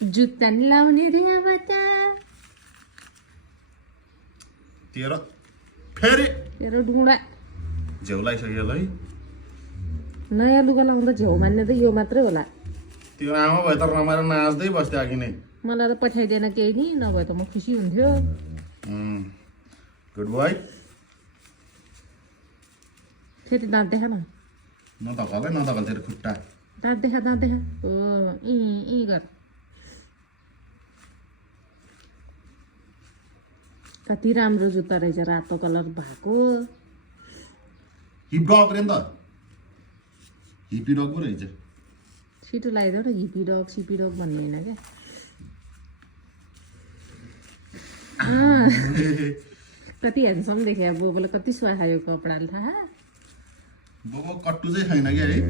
जुत्ता नि लाउने रेबाट तेरो फेरि तेरो ढुँडा झेउ लागिसक्यो है नयाँ लुगा लाउँदा झेउ मान्ने त यो मात्रै होला त्यो आमा भए त रमाएर नाच्दै बस्थ्यो अघि नै मलाई त पठाइदिएन केही नि नभए त म खुसी हुन्थ्यो गुड बोय फेरि दाँत देखा न नधकल तेरो खुट्टा दाँत देखा ओ गर कति राम्रो जुत्ता रहेछ रातो कलर भएको हिप डग रे नि त हिपी डग पो रहेछ छिटो लगाइदेऊ र हिपी डग सिपी डग भन्ने होइन क्या कति ह्यान्डसम देखे बोबोले कति सुहा खायो कपडाले थाहा बोबो कट्टु चाहिँ छैन क्या है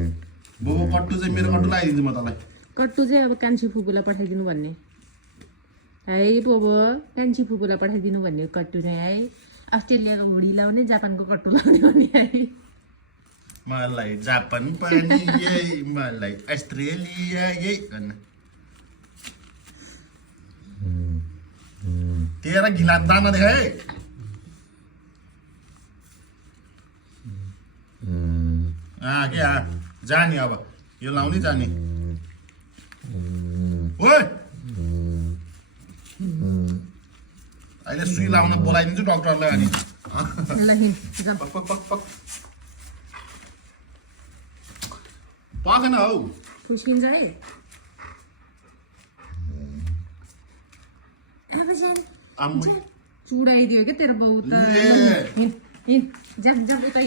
बोबो कट्टु चाहिँ मेरो कट्टु लगाइदिन्छु म तँलाई कट्टु चाहिँ अब कान्छी फुपूलाई पठाइदिनु भन्ने है बोबो कान्छी फुपूलाई पठाइदिनु भन्ने कट्टु चाहिँ है अस्ट्रेलियाको घुडी लाउने जापानको कट्टु लाउने भन्ने है मलाई जापान पनि यही मलाई अस्ट्रेलिया यही भन्न तेरा घिला दाना देखा है क्या जाने अब यो लाउने जाने ओए अहिले सुई लाउन बोलाइदिन्छु डक्टरलाई अनि पक पक पक पक पाकेन हौ फुस्किन्छ है चुडाइदियो क्या तेरो बाउ त जब उता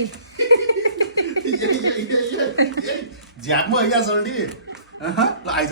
झ्याक म क्या सल्टी ल आइज